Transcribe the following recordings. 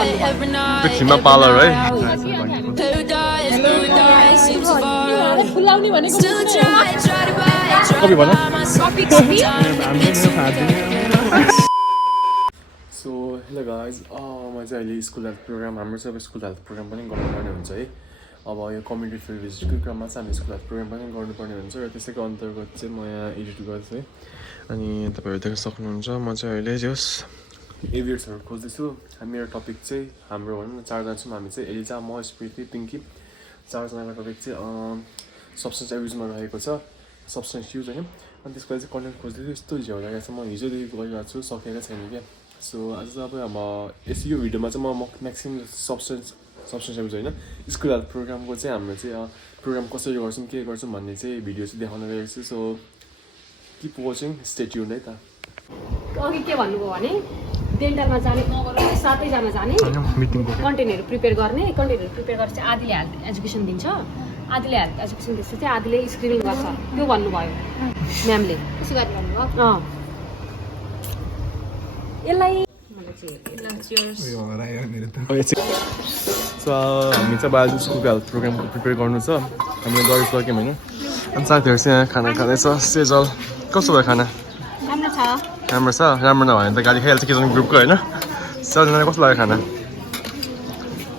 त्यो खिमा पार्लर है कपी भन सो हेलो गाइज म चाहिँ अहिले स्कुल हेल्थ प्रोग्राम हाम्रो चाहिँ अब स्कुल हेल्थ प्रोग्राम पनि गर्नुपर्ने हुन्छ है अब यो कम्युनिटी फिल्ड भिजिटको क्रममा चाहिँ हामी स्कुल हेल्थ प्रोग्राम पनि गर्नुपर्ने हुन्छ र त्यसैको अन्तर्गत चाहिँ म यहाँ एडिट गर्छु है अनि तपाईँहरू देख्न सक्नुहुन्छ म चाहिँ अहिले जस एभियर्सहरू खोज्दैछु मेरो टपिक चाहिँ हाम्रो भनौँ न चारजना छौँ हामी चाहिँ एलिजा म स्मृति पिङ्की चारजनाको टपिक चाहिँ सब्सटेन्स एब्युजमा रहेको छ सब्सटेन्स युज होइन अनि त्यसको लागि चाहिँ कन्टेन्ट खोज्दैछु यस्तो झ्याउ लागेको छ म हिजोदेखि गरिरहेको छु सकेको छैन क्या सो आज चाहिँ अब यो भिडियोमा चाहिँ म म्याक्सिमम् सब्सटेन्स एब्युज होइन स्कुल हेल्थ प्रोग्रामको चाहिँ हाम्रो चाहिँ प्रोग्राम कसरी गर्छौँ के गर्छौँ भन्ने चाहिँ भिडियो चाहिँ देखाउन गएको छु so keep watching stay tuned है त अघि के भन्नुभयो भने डेन्टलमा जाने सातैजना जाने कन्टेन्टहरू प्रिपेयर गर्ने कन्टेन्टहरू प्रिपेयर गरेर चाहिँ आदिले हेल्थ एजुकेसन दिन्छ आदिले हेल्थ एजुकेसन दिएपछि चाहिँ आदिले स्क्रिनिङ गर्छ त्यो भन्नुभयो म्यामले त्यसो गरी भन्नुभयो यसलाई सो हामी चाहिँ बाहिर स्कुलको हेल्थ प्रोग्रामको प्रिपेयर गर्नु छ हामीले गरिसक्यौँ होइन अनि साथीहरू चाहिँ यहाँ खाना खाँदैछ सेजल कस्तो भयो खाना राम्रो छ राम्रो नभए भने त गाली खाइहाल्छ किचन ग्रुपको होइन सबजना कस्तो लाग्यो खाना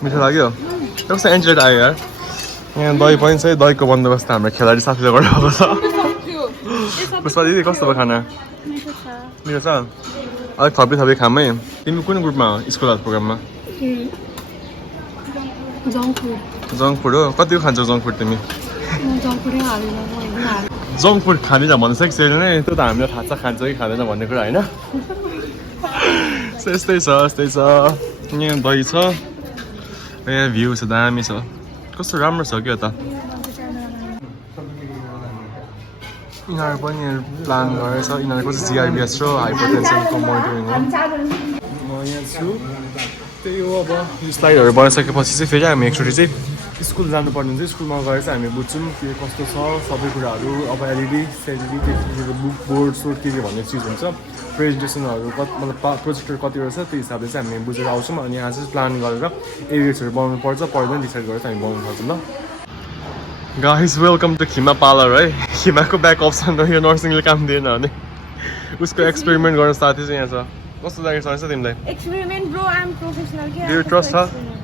मिठो लाग्यो कस्तो एन्जोय आयो यार यहाँ दही पनि छ दहीको बन्दोबस्त हाम्रो खेलाडी साथीले गर्नुभएको छ पुष्पा दिदी कस्तो भयो खाना मिठो छ अलिक थपी खामै तिमी कुन ग्रुपमा हो स्कुल हेल्थ प्रोग्राममा जङ्क फुड हो कतिको खान्छौ जङ्क फुड तिमी जङ्क फुड खाँदैन भनिसकेको छैन नै त्यो त हामीले थाहा छ खान्छ कि खाँदैन भन्ने कुरा होइन यस्तै छ यहाँ दही छ यहाँ भ्यू छ दामी छ कस्तो राम्रो छ क्या त यिनीहरू पनि प्लान गरेछ यिनीहरूको चाहिँ जिआरबिएस र हाइपरटेन्सनको मोनिटरिङ हो म यहाँ छु त्यही हो अब यो स्लाइडहरू बनाइसकेपछि चाहिँ फेरि हामी एकचोटि चाहिँ स्कुल जानुपर्ने हुन्छ स्कुलमा गएर चाहिँ हामी बुझ्छौँ के कस्तो छ सबै कुराहरू अब एलइडी सेलइडी त्यो बुक बोर्ड सोर्ड के भन्ने चिज हुन्छ प्रेजेन्टेसनहरू मतलब प्रोजेक्टर कतिवटा छ त्यो हिसाबले चाहिँ हामी बुझेर आउँछौँ अनि यहाँ चाहिँ प्लान गरेर एरियर्सहरू बनाउनु पर्छ पर्दैन डिसाइड गरेर चाहिँ हामी बनाउनु पर्छ ल guys welcome to Khima parlour है खिमाको ब्याक अप्सन र यो नर्सिङले काम दिएन भने उसको एक्सपेरिमेन्ट गर्न साथी चाहिँ यहाँ छ कस्तो लागेको छ तिमीलाई experiment bro I am professional के do you trust her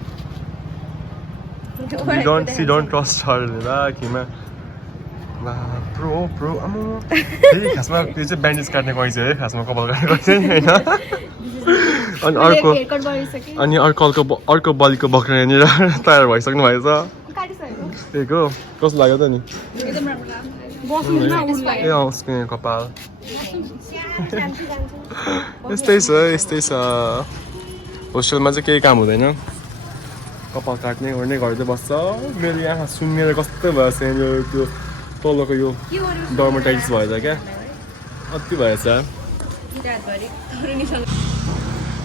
You don't trust her ला खिमा ला प्रो अमो फेरि खासमा यो चाहिँ ब्यान्डेज काट्ने गइछ है खासमा कपाल काट्ने गइछ नि हैन अनि अर्को बलिको बक्रा यहाँनिर तयार भइसक्नु भएछ त्यहीको कस्तो लाग्यो त नि ए उसको कपाल यस्तै छ होस्टेलमा चाहिँ केही काम हुँदैन कपाल काट्ने ओर्ने गर्दै बस्छ मेरो यहाँ सुन्नेर कस्तो भएछ यो त्यो तलको यो डर्माटाइटिस भएछ क्या अति भएछ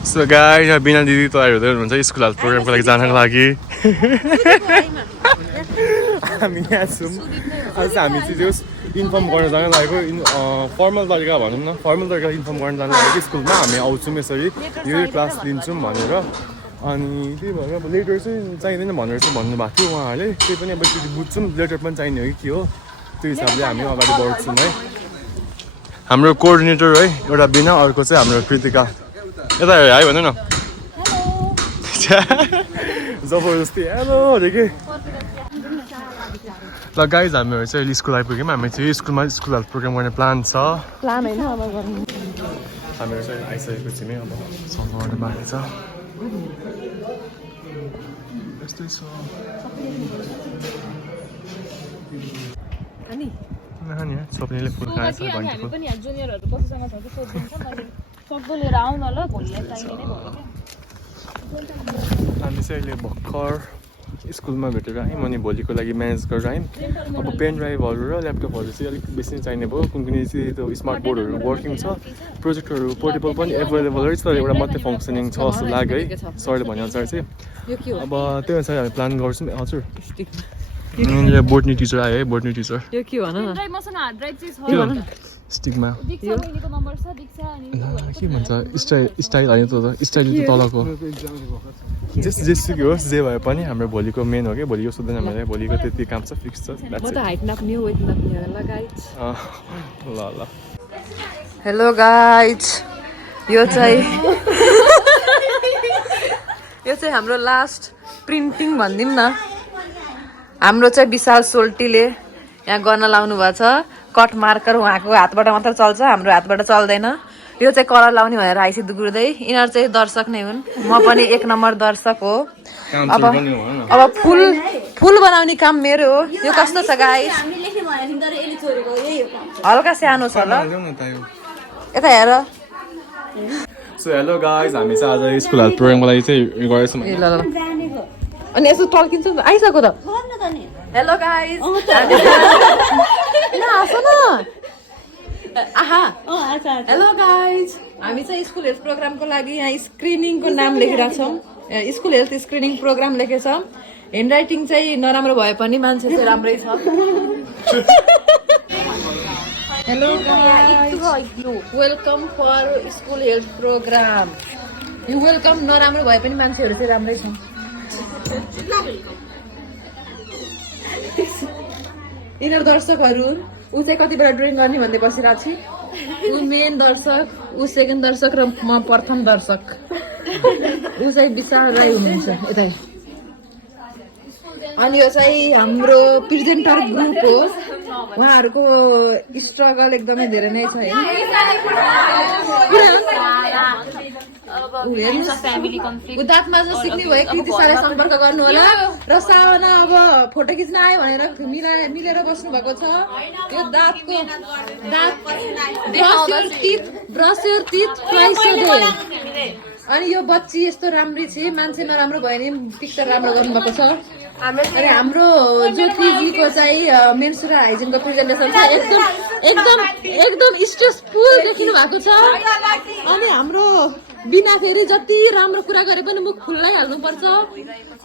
सो गाइस यहाँ बिना दिदी तयार हुँदै हुनुहुन्छ स्कुल हेल्थ प्रोग्रामको लागि जानको लागि हामी यहाँ छौँ आज हामी चाहिँ इन्फर्म गर्न जान लागेको फर्मल तरिका भनौँ न फर्मल तरिका इन्फर्म गर्न जान लागेको स्कुलमा हामी आउँछौँ यसरी यो क्लास लिन्छौँ भनेर अनि त्यही भएर अब लेटर चाहिँ चाहिँदैन भनेर चाहिँ भन्नुभएको थियो उहाँहरूले त्यही पनि अब त्यो बुझ्छौँ लेटर पनि चाहिने हो कि के हो त्यो हिसाबले हामी अगाडि बढ्छौँ है हाम्रो कोअर्डिनेटर है एउटा बिना अर्को चाहिँ हाम्रो कृतिका यता है भन्नु न जबरजस्ती हेलो अरे के ल गाइज हामीहरू चाहिँ अहिले स्कुल आइपुग्यौँ हामी चाहिँ स्कुल हेल्थ प्रोग्राम गर्ने प्लान छ हामीहरू चाहिँ आइसकेको छौँ अब सँग गर्ने बाँकी छ यस्तै छ छोप्नेले फुल खाएछ हामी पनि जुनियरहरु कसैसँग छ कि सोध्दिन्छ मैले सक्दो लिएर आउँ न ल भोलिलाई चाहिने नै भयो हामी चाहिँ अहिले भर्खर स्कुलमा भेटेर आयौँ अनि भोलिको लागि म्यानेज गरेर आयौँ अब पेन ड्राइभहरू र ल्यापटपहरू चाहिँ अलिक बेसी चाहिने भयो कुन कुनै चाहिँ त्यो स्मार्ट बोर्डहरू वर्किङ छ प्रोजेक्टहरू पोर्टेबल पनि एभाइलेबल रहेछ तर एउटा मात्रै फङ्सनिङ छ जस्तो लाग्यो है सरले भनेअनुसार चाहिँ अब त्यही अनुसार हामी प्लान गर्छौँ हजुर बोटनी टिचर आयो है बोटनी टिचर यो के भन न स्टिकमा दीक्षा बहिनीको नम्बर छ दीक्षा अनि के भन्छ स्टाइल होइन त स्टाइल त तलको जेसुकै होस् जे भए पनि हाम्रो भोलिको मेन हो कि भोलिको सोध्दैन हामीले भोलिको त्यति काम छ फिक्स छ म त हाइट नाप्ने वेट नाप्ने ल गाइज ल ल हेलो गाइज यो चाहिँ हाम्रो लास्ट प्रिन्टिङ भनिदिउँ न हाम्रो चाहिँ विशाल सोल्टीले यहाँ गर्न लाउनु भएको छ कट मार्कर उहाँको हातबाट मात्र चल्छ हाम्रो हातबाट चल्दैन यो चाहिँ कलर लाउने भनेर आइसी दुगुर्दै यिनीहरू चाहिँ दर्शक नै हुन् म पनि 1 नम्बर दर्शक हो अब फुल बनाउने काम मेरो हो यो कस्तो छ गाइस हल्का सानो छ ल यता हेर सो हेलो गाइज हामी चाहिँ आज स्कुल हेल्थ प्रोग्रामको लागि चाहिँ गरेछौँ ए ल अनि यसो टल्किन्छ नि त आइसक्यो त हेलो गाइज हेलो गाइज हामी चाहिँ स्कुल हेल्थ प्रोग्रामको लागि यहाँ स्क्रिनिङको नाम लेखिरहेको छौँ स्कुल हेल्थ स्क्रिनिङ प्रोग्राम लेखेछ ह्यान्ड राइटिङ चाहिँ नराम्रो भए पनि मान्छे चाहिँ राम्रै छ hello welcome for school health program यो वेलकम नराम्रो भए पनि मान्छेहरू चाहिँ राम्रै छ यिनीहरू दर्शकहरू ऊ चाहिँ कति बेला ड्रइङ गर्ने भन्दै बसिरहेको छु ऊ मेन दर्शक ऊ सेकेन्ड दर्शक र म प्रथम दर्शक ऊ चाहिँ विशाल राई हुनुहुन्छ यता अनि यो चाहिँ हाम्रो प्रेजेन्टर ग्रुप हो उहाँहरूको स्ट्रगल एकदमै धेरै नै छ दाँत माझ्न सिक्ने भयो कृतिशालाई सम्पर्क गर्नु होला र सावना अब फोटो खिच्न आयो भनेर मिलेर बस्नु भएको छ यो दाँतको अनि यो बच्ची यस्तो राम्री छ मान्छे नराम्रो भयो भने पिक्चर राम्रो गर्नुभएको छ अनि हाम्रो ज्योतिजीको चाहिँ मेन्सुरल हाइजिनको प्रेजेन्टेसन छ एकदम स्ट्रेसफुल देखिनु भएको छ अनि हाम्रो बिना फेरि जति राम्रो कुरा गरे पनि मुख खुल्लै हाल्नुपर्छ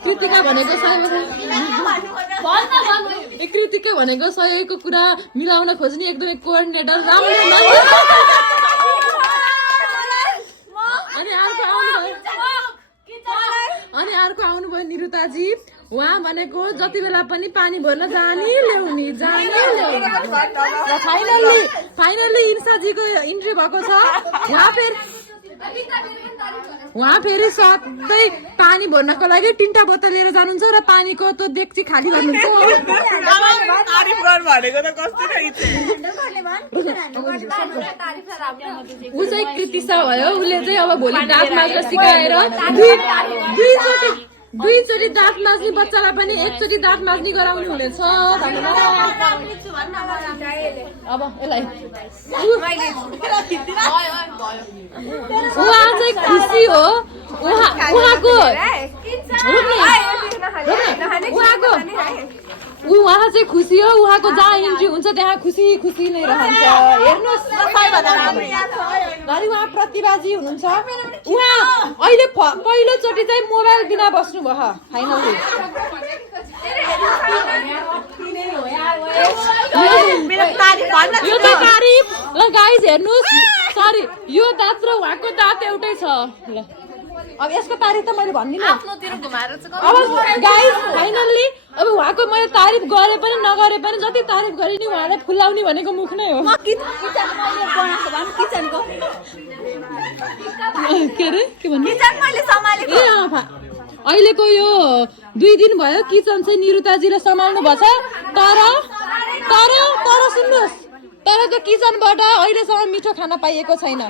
कृतिका भनेको सहीको कुरा मिलाउन खोज्ने एकदमै कोअर्डिनेटर राम्रो अनि अर्को आउनुभयो निरुताजी उहाँ भनेको जति बेला पनि पानी भर्न जाने ल्याउने फाइनल्ली इन्साजीको इन्ट्री भएको छ उहाँ फेरि सधैँ पानी भर्नको लागि 3टा बोतल लिएर जानुहुन्छ र पानीको त्यो डेक्ची खाली गर्नुहुन्छ ऊ चाहिँ कृतिशा भयो उसले चाहिँ अब भोलि दाँत माझ्न सिकाएर दुईचोटि दाँत माझ्ने बच्चालाई पनि एकचोटि दाँत माझ्ने गराउने हुनेछ अब यसलाई उहाँ चाहिँ खुसी हो उहाँ चाहिँ खुसी हो उहाँको जहाँ इन्ट्री हुन्छ त्यहाँ खुसी नै रहन्छ हेर्नुहोस् घरि उहाँ प्रतिभाजी हुनुहुन्छ उहाँ अहिले पहिलोचोटि चाहिँ मोबाइल बिना बस्नु भयो फाइनली यो त तारिफ ल गाइज हेर्नुहोस् सरी यो दाँत र उहाँको दाँत एउटै छ ल अब यसको तारिफ त मैले भन्दिनँ अब गाइज फाइनल्ली अब उहाँको मैले तारिफ गरे पनि नगरे पनि जति तारिफ गरे नि उहाँलाई फुलाउने भनेको मुख नै हो के अरे के भन्नु अहिलेको यो 2 दिन भयो किचन चाहिँ निरुताजीले सम्हाल्नु भएछ तर सुन्नुहोस् तर त्यो किचनबाट अहिलेसम्म मिठो खाना पाइएको छैन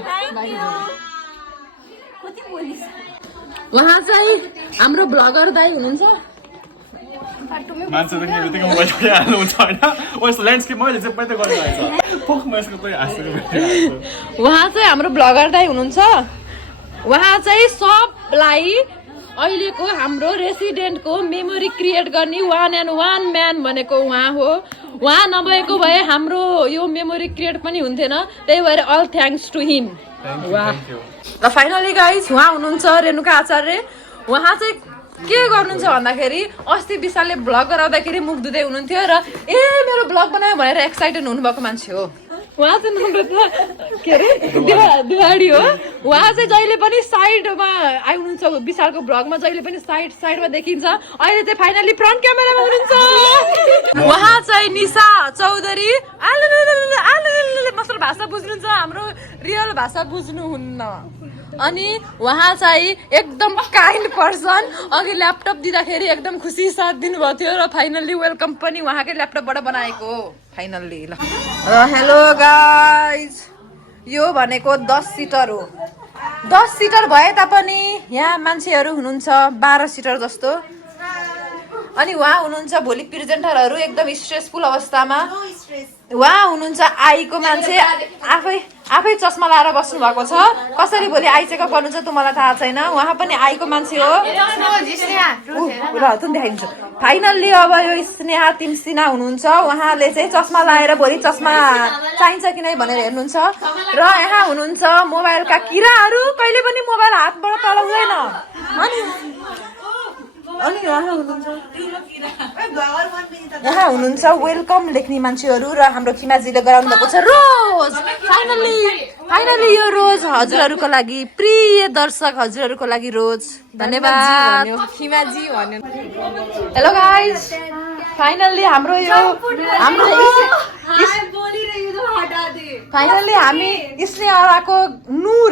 उहाँ चाहिँ हाम्रो ब्लगर दाइ हुनुहुन्छ उहाँ चाहिँ हाम्रो ब्लगर दाइ हुनुहुन्छ उहाँ चाहिँ सबलाई अहिलेको हाम्रो रेसिडेन्टको मेमोरी क्रिएट गर्ने 1 and 1 म्यान भनेको उहाँ हो उहाँ नभएको भए हाम्रो यो मेमोरी क्रिएट पनि हुन्थेन त्यही भएर अल थ्याङ्क्स टु हिम र फाइनली गाइज उहाँ हुनुहुन्छ रेणुका आचार्य उहाँ चाहिँ के गर्नुहुन्छ भन्दाखेरि अस्ति विशालले भ्लग गराउँदाखेरि मुख धुँदै हुनुहुन्थ्यो र मेरो भ्लग बनायो भनेर एक्साइटेड हुनुभएको मान्छे हो उहाँ चाहिँ नम्रता के अरे दिवाडी हो। उहाँ चाहिँ जहिले पनि साइडमा आउनुहुन्छ, विशालको भ्लगमा जहिले पनि साइडमा देखिन्छ। अहिले चाहिँ फाइनली फ्रन्ट क्यामेरामा हुनुहुन्छ। उहाँ चाहिँ निशा चौधरी। मसल भाषा बुझ्नुहुन्छ, हाम्रो रियल भाषा बुझ्नुहुन्न। अनि उहाँ चाहिँ एकदम काइन्ड पर्सन। अघि ल्यापटप दिँदाखेरि एकदम खुसी साथ दिनुभएको थियो र फाइनल्ली वेलकम पनि उहाँकै ल्यापटपबाट बनाएको हो फाइनल्ली। ल हेलो गाइज, यो भनेको 10 सिटर हो। 10 सिटर भए तापनि यहाँ मान्छेहरू हुनुहुन्छ 12 सिटर जस्तो। अनि उहाँ हुनुहुन्छ भोलि प्रेजेन्टरहरू एकदम स्ट्रेसफुल अवस्थामा। उहाँ हुनुहुन्छ आईको मान्छे, आफै चस्मा लाएर बस्नु भएको छ। कसरी भोलि आई चेकअप गर्नुहुन्छ तुम्हाला थाहा छैन। उहाँ पनि आईको मान्छे हो। र तुम देखाइदिन्छु। फाइनल्ली अब यो स्नेहा तिमसिना हुनुहुन्छ। उहाँले चाहिँ चस्मा लाएर भोलि चस्मा चाहिन्छ कि नै भनेर हेर्नुहुन्छ। र यहाँ हुनुहुन्छ मोबाइलका किराहरू, कहिले पनि मोबाइल हातबाट चलाउँदैन। अनि यहाँ हुनुहुन्छ वेलकम लेख्ने मान्छेहरू र हाम्रो खिमाजीले गराउनु भएको छ रोज। फाइनली यो रोज हजुरहरूको लागि, प्रिय दर्शक हजुरहरूको लागि रोज। धन्यवाद खिमाजी भन्यो। हेलो गाइज, फाइनल्ली फाइनल्ली हामी स्नेहाको नुर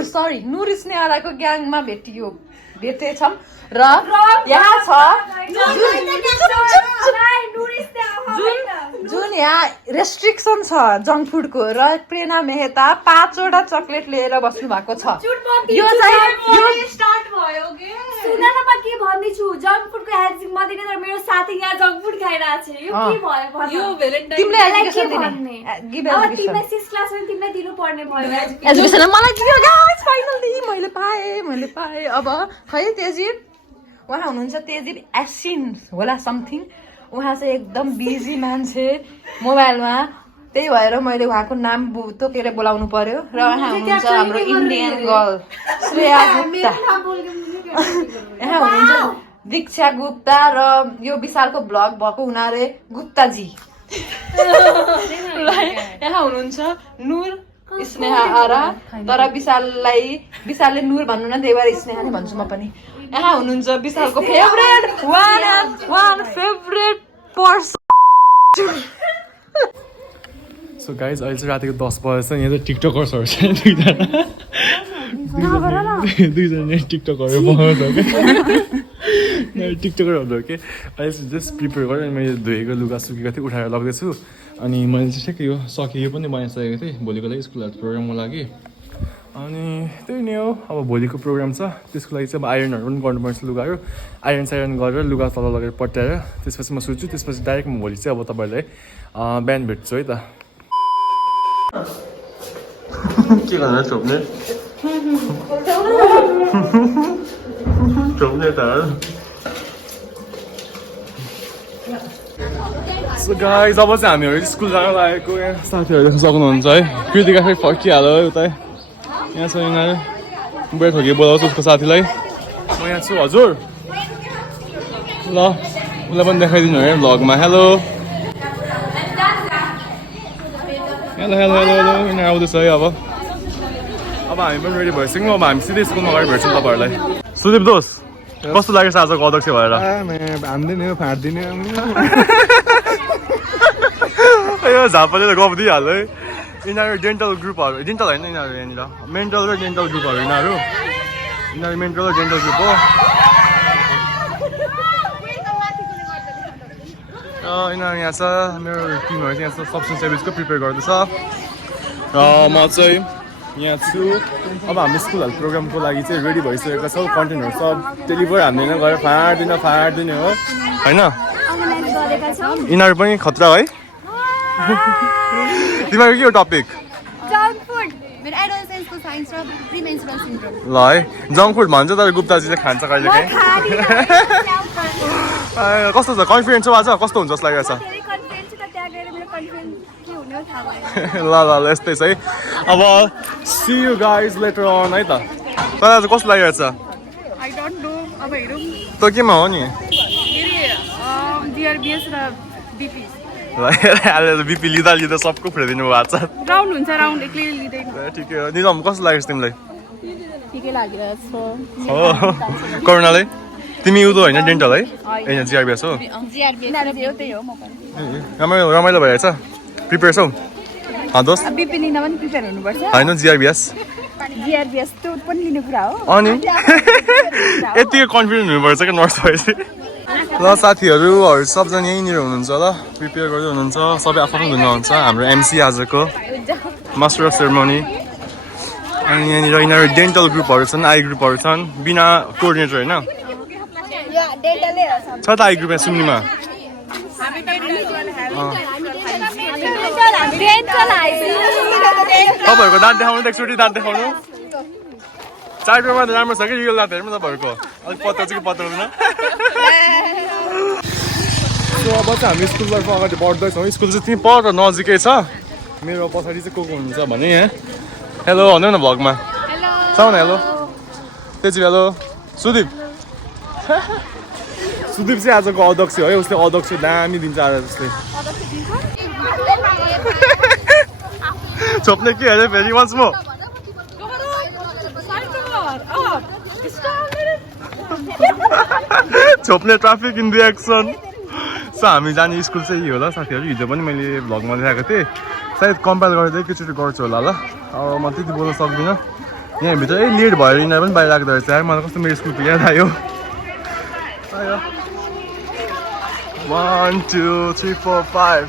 स्नेहाको ग्याङमा भेटेछौँ। र यहाँ छ जुन यहाँ रेस्ट्रिक्सन छ जङ्क फुडको। र प्रेरणा मेहता 5वटा चक्लेट लिएर बस्नु भएको छ। यो चाहिँ स्टार्ट भयो के सुन न, म के भन्दैछु, जङ्क फुडको ह्याजिङ मात्रै तर मेरो साथी यहाँ जङ्क फुड खाइरहेको छ। यो के भयो? यो भ्यालेन्टाइन तिमीले एजुकेसन दिने अब तिमीले 6 क्लासमा तिमीले दिनु पर्ने भयो एजुकेसन। मलाई दियो गाइस, फाइनल्ली मैले पाएँ। अब खै तेजिब उहाँ हुनुहुन्छ, तेजिब एसिन होला समथिङ। उहाँ चाहिँ एकदम बिजी मान्छे मोबाइलमा, त्यही भएर मैले उहाँको नाम तोकेर बोलाउनु पर्यो। र उहाँ हुनुहुन्छ हाम्रो इन्डियन गर्ल श्रेया गुप्ता। यहाँ हुनुहुन्छ दीक्षा गुप्ता र यो विशालको ब्लग भएको हुनाले गुप्ताजी। यहाँ हुनुहुन्छ नुर स्नेहा आरा, तर विशालले नुर भन्नु न, त्यही भएर स्नेहा नै भन्छु म पनि। यहाँ हुनुहुन्छ विशालको फेभरेट पर्सन। सो गाइज अहिले चाहिँ रातिको 10 बजेछ। यहाँ चाहिँ टिकटकर्सहरू छ दुईजना टिकटकहरू बनाउँछ क्या, टिकटकरहरू के। अहिले चाहिँ जस्ट प्रिपेयर गरेर मैले धोएको लुगा सुकेको थिएँ उठाएर लग्दैछु। अनि मैले चाहिँ ठ्याक्कै यो सकेँ, यो पनि बनाइसकेको थिएँ भोलिको लागि स्कुल हेल्थ प्रोग्रामको लागि। अनि त्यही नै हो, अब भोलिको प्रोग्राम छ, त्यसको लागि चाहिँ अब आइरनहरू पनि गर्नुपर्छ लुगाहरू। आइरन साइरन गरेर लुगा तल लगेर पट्याएर त्यसपछि म सुत्छु। त्यसपछि डाइरेक्ट म भोलि चाहिँ अब तपाईँहरूलाई बिहान भेट्छु है त। के गर्नु छोप्ने त। सो गाइज अब चाहिँ हामीहरू स्कुल जान लागेको। यहाँ साथीहरू देख्न सक्नुहुन्छ है, कृतिका फेरि फर्किहाल्यो उता। यहाँ छ यिनीहरू, बुढा ठोकी बोलाउँछु उसको साथीलाई। म यहाँ छु हजुर। ल उसलाई पनि देखाइदिनु है भ्लगमा। हेलो यिनीहरू आउँदैछ है। अब हामी पनि रेडी भइसक्यौँ। अब हामी सिधै स्कुलमा गएर भेट्छौँ तपाईँहरूलाई। सुदीप दोस्त कस्तो लागेको छ आजको अध्यक्ष भएर? हान्दिने फाट्दिने यो झापाले त गफ दिइहाल्यो है। यिनीहरू डेन्टल ग्रुपहरू, डेन्टल होइन यिनीहरू, यहाँनिर मेन्टल र डेन्टल ग्रुपहरू। यिनीहरू मेन्टल र डेन्टल ग्रुप हो। यिनीहरू यहाँ छ, मेरो टिमहरू चाहिँ यहाँ सब्सटेन्स सर्भिसको प्रिपेयर गर्दैछ र म चाहिँ यहाँ छु। अब हामी स्कुल हेल्थ प्रोग्रामको लागि चाहिँ रेडी भइसकेको छौँ। कन्टेन्टहरू सब डेलिभर हामीले नै गरेर फाँडिदिने हो होइन। यिनीहरू पनि खतरा है। तिमीहरूको के हो टपिक? ल है, जङ्क फुड भन्छ तर गुप्ताजीले खान्छ कहिले काहीँ। कस्तो छ, कन्फिडेन्स छ आज? कस्तो हुन्छ जस्तो लागिरहेको छ? ल यस्तै छ है। अब सी यु गाइज लेटर अन है त। तर आज कस्तो लागिरहेको छ? अब हेरौँ त केमा हो नि? DRBS र BP बिपी लिँदा लिँदा सबको फुटाइदिनु भएको छ राउन्ड हुन्छ राउन्ड एक्लै लिँदैन ठिकै हो निलम कस्तो लाग्यो तिमीलाई ठिकै लागिरहेछ हो करुणालाई तिमी उदो होइन डेन्टल है होइन जिआरबिएस हो त्यही हो म पनि रमाइलो भइरहेछ प्रिपेयर छौ दोस्त बिपी लिन पनि प्रिपेयर हुनुपर्छ होइन जिआरबिएस जिआरबिएस त्यो पनि लिने कुरा हो अनि यतिकै कन्फिडेन्ट हुनुपर्छ क्या नर्स भएपछि ल साथीहरू सबजना यहीँनिर हुनुहुन्छ ल प्रिपेयर गर्दै हुनुहुन्छ सबै आफ्नो धुन हुन्छ हाम्रो एमसी आजको मास्टर अफ सेरेमनी अनि यहाँनिर यिनीहरू डेन्टल ग्रुपहरू छन् आई ग्रुपहरू छन् बिना कोअर्डिनेटर होइन छ त आई ग्रुप यहाँ सुम्नीमा तपाईँहरूको दाँत देखाउनु त एकचोटि दाँत देखाउनु चारकोमा त राम्रो छ कि रियल दाँत हेर्नु तपाईँहरूको अलिक पत्ता चाहिँ पत्ता हुँदैन अब चाहिँ हामी स्कुलतर्फ अगाडि बढ्दैछौँ स्कुल चाहिँ त्यहीँ पर नजिकै छ मेरो पछाडि चाहिँ को हुनुहुन्छ भने यहाँ हेलो भन्नु न भ्लगमा छ न हेलो त्यही हेलो सुदीप सुदीप चाहिँ आजको अध्यक्ष है उसले अध्यक्ष दामी दिन्छ आज जसले छोप्ने के अरे फेरि वान्स मो छोप्ने ट्राफिक इन रिएक्सन सो हामी जाने स्कुल चाहिँ यही होला साथीहरू हिजो पनि मैले भ्लगमा देखाएको थिएँ सायद कम्पाइल गरेर एकैचोटि गर्छु होला ल अब म त्यति बोल्न सक्दिनँ यहाँभित्र लेट भएर यिनीहरू पनि बाहिर राख्दो रहेछ मलाई कस्तो मेरो स्कुलको याद आयो 1 2 3 4 5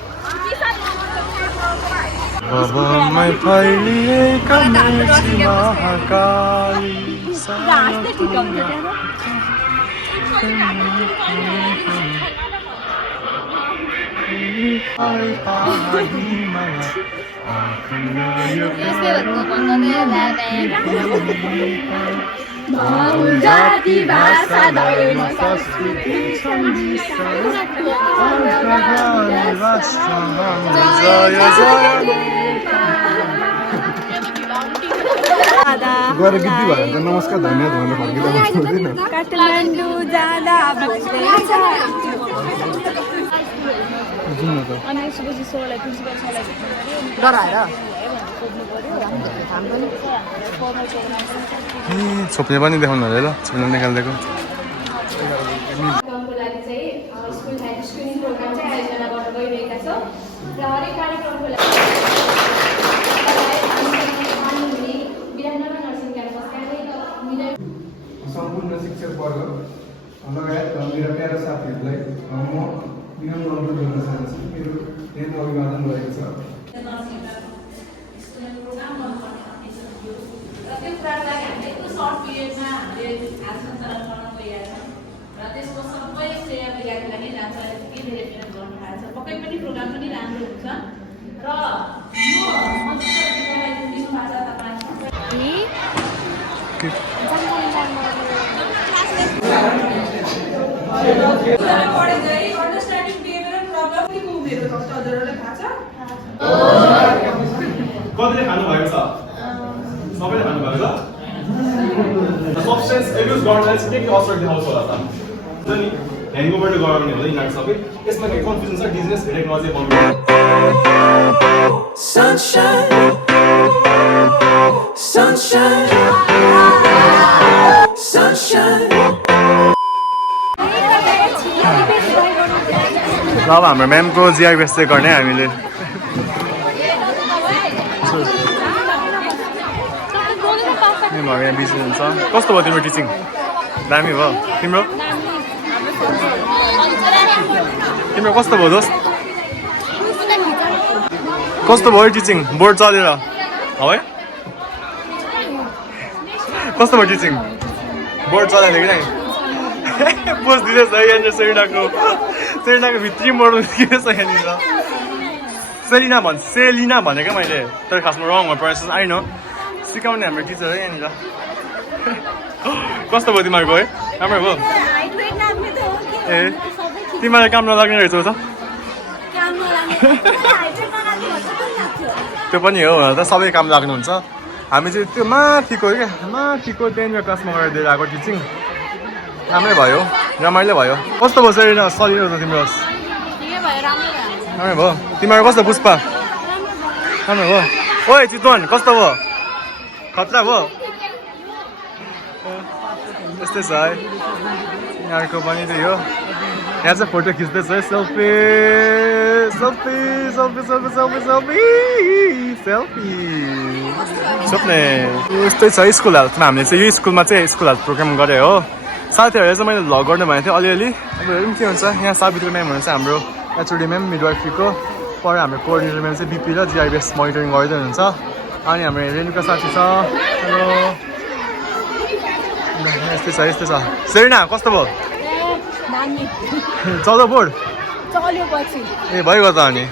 बाबामै फैलिएका मेची महाकाली जाति भाषा धर्म संस्कृति गएर गीत भएर नमस्कार धन्यवाद भनेर फर्किँदा हुँदैन काठमाडौँ जाँदा छोप्ने पनि देखाउनु होला ल छोप्ने निकालिदिएको कार्यक्रमको लागि चाहिँ स्कुल हेड स्क्रिनिङ प्रोग्राम चाहिँ आयोजना गर्न गइरहेका छौँ र हरेक कार्यक्रमको लागि विराटनगर नर्सिङ क्याम्पसका सम्पूर्ण शिक्षक वर्ग लगायत मेरा प्यारा साथीहरूलाई म विनम्र अनुरोध गर्न चाहन्छु मेरो धेरै अभिवादन गरेको छ पक्कै पनि प्रोग्राम पनि राम्रो हुन्छ र कतिले खानुभएको छ सबैले खानुभएको छ सब्सटेन्स एब्युज गर्नलाई चाहिँ के असर देखाउँछ होला त नि ह्याङओभरले गराउने होला यिनीहरू सबै यसमा के कन्फ्युजन छ डिजनेस हेडेक नजिक Sunshine, sunshine, sunshine. अब हाम्रो म्यामको जिआरबिएस चाहिँ गर्ने हामीले यहाँ बिजी हुन्छ कस्तो भयो तिम्रो टिचिङ दामी भयो तिम्रो तिम्रो कस्तो भयो दोस्त कस्तो भयो टिचिङ बोर्ड चलेर है कस्तो भयो टिचिङ बोर्ड चलाइदियो कि नै पोस्ट दिँदैछ यहाँनिर सेरिनाको भित्री मोड निस्किँदैछ यहाँनिर सेलिना भनेको मैले तर खासमा रङ प्रोनाउन्सिएसन आइन सिकाउने हाम्रो टिचर है यहाँनिर कस्तो भयो तिमीहरूको है राम्रो भयो ए तिमीलाई काम नलाग्ने रहेछौ त त्यो पनि हो त सबै काम लाग्नुहुन्छ हामी चाहिँ त्यो माथिको क्या माथिको 10 क्लासमा गएर दिएर आएको टिचिङ राम्रै भयो रमाइलो भयो कस्तो भयो सरिना सलिनो त तिम्रो राम्रो भयो तिमीहरू कस्तो पुष्पा राम्रो भयो ओए चितवन कस्तो भयो खतरा भयो यस्तै छ है यहाँको पनि त्यही हो यहाँ चाहिँ फोटो खिच्दैछ है selfie selfie selfie selfie selfie selfie selfie सोप्ने यस्तै छ स्कुल हेल्थमा हामीले चाहिँ यो स्कुलमा चाहिँ स्कुल हेल्थ प्रोग्राम गरेँ हो साथीहरूले चाहिँ मैले भ्लग गर्ने भनेको थिएँ अलिअलि अब हेरौँ के हुन्छ यहाँ सावित्री म्याम हुनुहुन्छ हाम्रो एचओडी म्याम मिडवाइफरीको पर हाम्रो कोअर्डिनेटर म्याम चाहिँ बिपी र जिआरबिएस मोनिटरिङ गर्दै हुनुहुन्छ अनि हाम्रो रेणुका साथी छ हेलो यस्तै छ सेरिना कस्तो भयो 14 बोर्ड ए भइगयो त अनि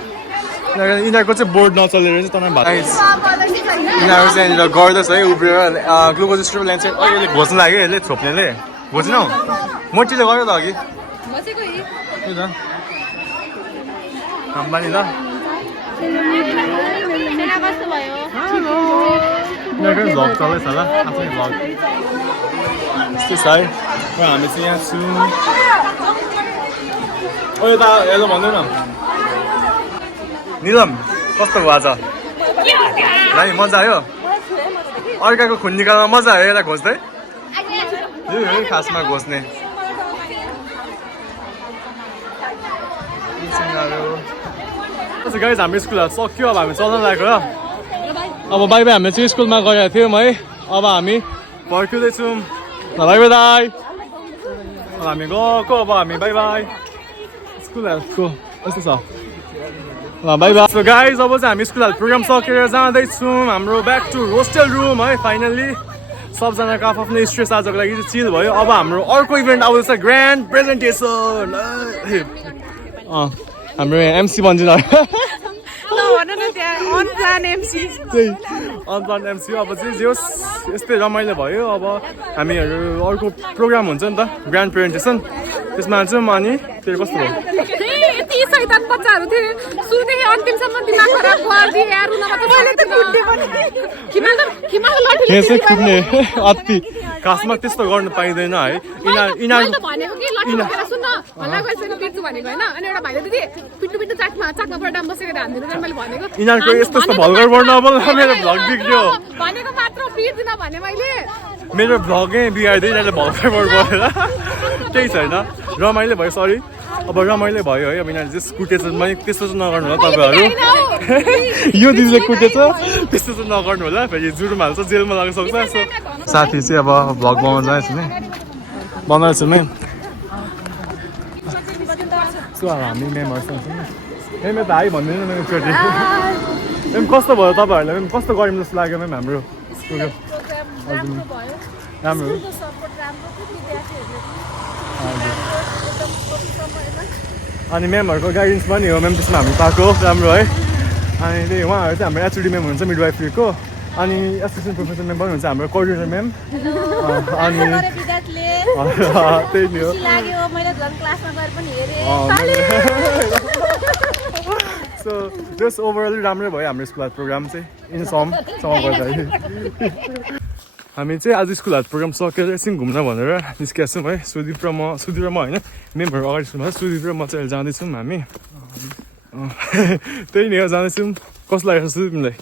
यिनीहरूको चाहिँ बोर्ड नचलेर चाहिँ तपाईँ भाइ यिनीहरू चाहिँ यहाँनिर गर्दैछ है उभिएर ग्लुकोज स्ट्रोप ल्यान्छ अहिले घोच्नु लाग्यो यसले छोप्नेले घोच्नौ मोटीले गर्यो त अघि त्यही त कम्पनी ल यिनीहरूको भ्लग चल्दैछ होला आफ्नै भ्लग यस्तै छ है हामी चाहिँ यहाँ छौँ ओ यो त हेलो भन्दैन निलम कस्तो भयो आज भाइ मजा आयो अर्काको खुन निकाल्न मजा आयो यसलाई घोच्दै यो खासमा घोच्ने गाइज हाम्रो स्कुलहरू सक्यो अब हामी चल्न लागेको र अब बाई बाई हामीले चाहिँ स्कुलमा गएका थियौँ है अब हामी फर्किँदैछौँ बाई बाई दाई अब हामी गएको अब हामी बाई बाई स्कुल हेल्थको यस्तो छ ल बाई बाई सो गाइज अब चाहिँ हामी स्कुल हेल्थ प्रोग्राम सकेर जाँदैछौँ हाम्रो ब्याक टु होस्टेल रुम है फाइनल्ली सबजनाको आफ्नो स्ट्रेस आजको लागि चाहिँ चिल भयो अब हाम्रो अर्को इभेन्ट आउँदैछ ग्रान्ड प्रेजेन्टेसन हाम्रो एमसी बन्जिन अनप्लान एमसी अब चाहिँ जे होस् यस्तै रमाइलो भयो अब हामीहरू अर्को प्रोग्राम हुन्छ नि त ग्रान्ड प्रेजेन्टेसन त्यसमा चाहिँ अनि त्यो कस्तो भयो यति सैतान बच्चाहरू थिए सुरुदेखि अन्तिमसम्म दिमाग खराब गरिदिए यार उनीमा त मैले त फुट्ने पनि किमाको लठी त्यसै फुट्ने अति खासमा त्यस्तो गर्न पाइँदैन है मैले त भनेको कि लठी बोकेर सुन्न हल्ला गरिसकेको बिर्छु भनेको हैन अनि एउटा भाइले दिदी पिट्टु चाकमा डाम बसेको हान्दिनु चाहिँ मैले भनेको यिनीहरूको यस्तो भल्गर गर्न बोल्दा मेरो भ्लग बिग्रियो भनेको मात्र बिर्दिन भने मैले मेरो भ्लगै बिगार्दै यिनीहरूले भल्गर गरेर केही छैन रमाइलो भयो सरी अब रमाइलो भयो है अब यिनीहरूले जस कुटेछ मैले त्यस्तो चाहिँ नगर्नु होला तपाईँहरू यो दिदीले कुटेछ त्यस्तो चाहिँ नगर्नु होला फेरि जुरुमा हाल्छ जेलमा लाग्न सक्छ सो साथी चाहिँ अब भ्लग बनाउन जाँदैछु नि बनाउँदैछु म्याम सो अब हामी म्यामहरूसँग छौँ म्याम त हाई भन्दैन म्याम एकचोटि म्याम कस्तो भयो तपाईँहरूलाई म्याम कस्तो गऱ्यौँ जस्तो लाग्यो म्याम हाम्रो राम्रो अनि म्यामहरूको गाइडेन्स पनि हो म्याम त्यसमा हामी पाएको राम्रो है अनि त्यही उहाँहरू चाहिँ हाम्रो एचओडी म्याम हुनुहुन्छ मिडवाइफरीको अनि एसिस्टेन्ट प्रोफेसर म्याम पनि हुन्छ हाम्रो कोअर्डिनेटर म्याम अनि त्यही नै हो सो जस्ट ओभरअल राम्रै भयो हाम्रो स्कुल हेल्थ प्रोग्राम चाहिँ इन सममा गर्दाखेरि हामी चाहिँ आज स्कुल हेल्थ प्रोग्राम सकेर एकछिन घुम्न भनेर निस्केका छौँ है सुदीप र म होइन मेम्बरहरू अगाडि छौँ सुदीप र म चाहिँ जाँदैछौँ हामी त्यही नै हो जाँदैछौँ कस्तो लागेको छ तिमीलाई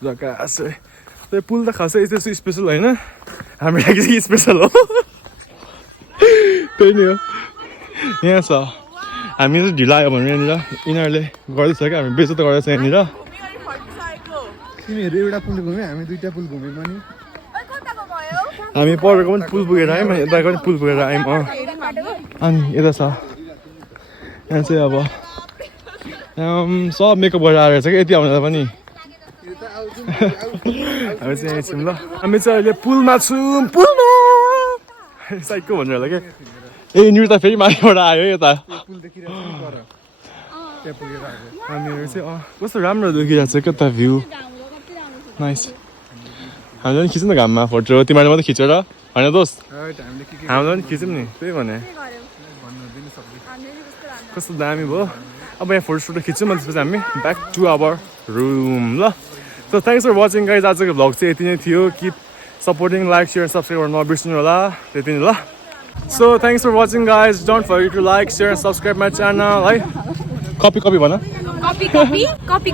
जकास है त्यो पुल त खासै यस्तो स्पेसल होइन हाम्रो लागि चाहिँ स्पेसल हो त्यही नै हो यहाँ छ हामी चाहिँ ढिलो आयो भने यहाँनिर यिनीहरूले गर्दैछ क्या हामी बेच्नु त गर्दैछ यहाँनिर तिमीहरू एउटा पुल घुम्यो हामी दुईटा पुल घुम्यो पनि हामी परेको पनि पुल पुगेर आयौँ यताको पनि पुल पुगेर आयौँ अनि यता छ यहाँ चाहिँ अब सब मेकअप गरेर आएर छ कि यति आउँदा पनि हामी चाहिँ यहीँ छौँ ल हामी चाहिँ अहिले पुलमा छौँ पुलमा साइडको भनेर होला क्या ए निर त फेरि माथिबाट आयो यता हामीहरू चाहिँ कस्तो राम्रो देखिरहेको छ क्या त भ्यू नाइस हामीले पनि खिच्नु न घाममा फोटो तिमीहरूले मात्रै खिचेर होइन दोस्त हामीले पनि खिच्यौँ नि त्यही भने कस्तो दामी भयो अब यहाँ फोटो खिच्यौँ अनि त्यसपछि हामी ब्याक टु आवर रुम ल so thanks for watching guys आजको भ्लग चाहिँ यति नै थियो keep supporting like share subscribe गर्न नबिर्सनु होला त्यति नै ल So thanks for watching guys. Don't forget to like, share and subscribe my channel. है कपी भन कपी